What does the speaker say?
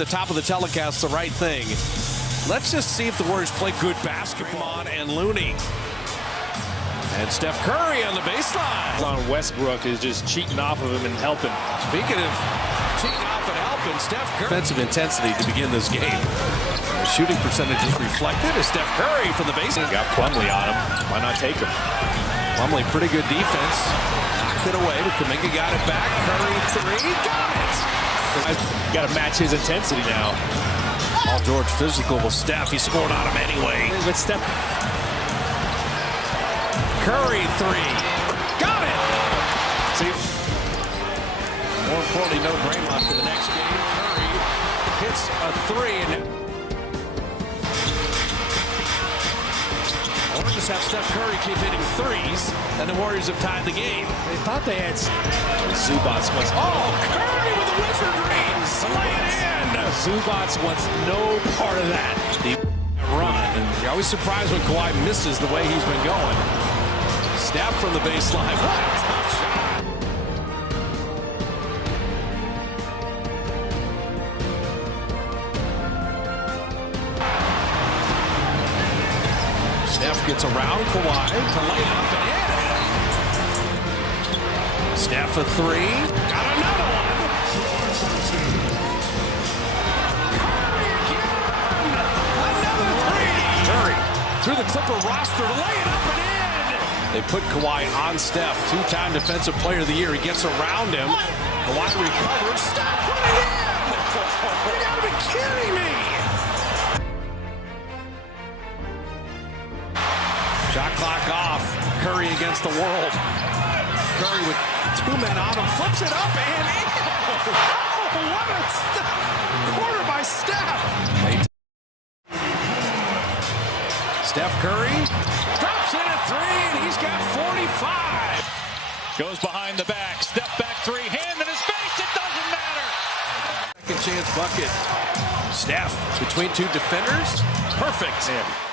the top of the telecast the right thing. Let's just see if the Warriors play good basketball. And Looney. And Steph Curry on the baseline. On Westbrook is just cheating off of him and helping. Speaking of cheating off and helping, Steph Curry. Defensive intensity to begin this game. The shooting percentage is reflected as Steph Curry from the baseline. Got Plumlee on him. Why not take him? Plumlee, pretty good defense. Knocked it away, but Kuminga got it back. Curry three, got it. Got to match his intensity now. Paul George physical with Steph. He scored on him anyway. But Steph. Curry three, got it. See. More importantly, no Draymond for the next game. Curry hits a three, and I want to just have Steph Curry keep hitting threes, and the Warriors have tied the game. They thought they had Zubac wants. Oh, Curry with a wizardry, lay it in. Zubac wants no part of that. Deep run, and you're always surprised when Kawhi misses the way he's been going. Steph from the baseline. What a tough shot. Steph gets around Kawhi to lay it up and in. Steph a three. Got another one. Curry again. Another three. Curry through the Clipper roster to lay it up and in. They put Kawhi on Steph, two-time Defensive Player of the Year. He gets around him. Kawhi recovers. Steph put it in! You gotta be kidding me! Shot clock off. Curry against the world. Curry with two men on him, flips it up and in! Oh, what a corner by Steph! Steph Curry drops in at three, and he's got 45. Goes behind the back, step back three, hand in his face, it doesn't matter. Second chance bucket. Steph between two defenders, perfect. Yeah.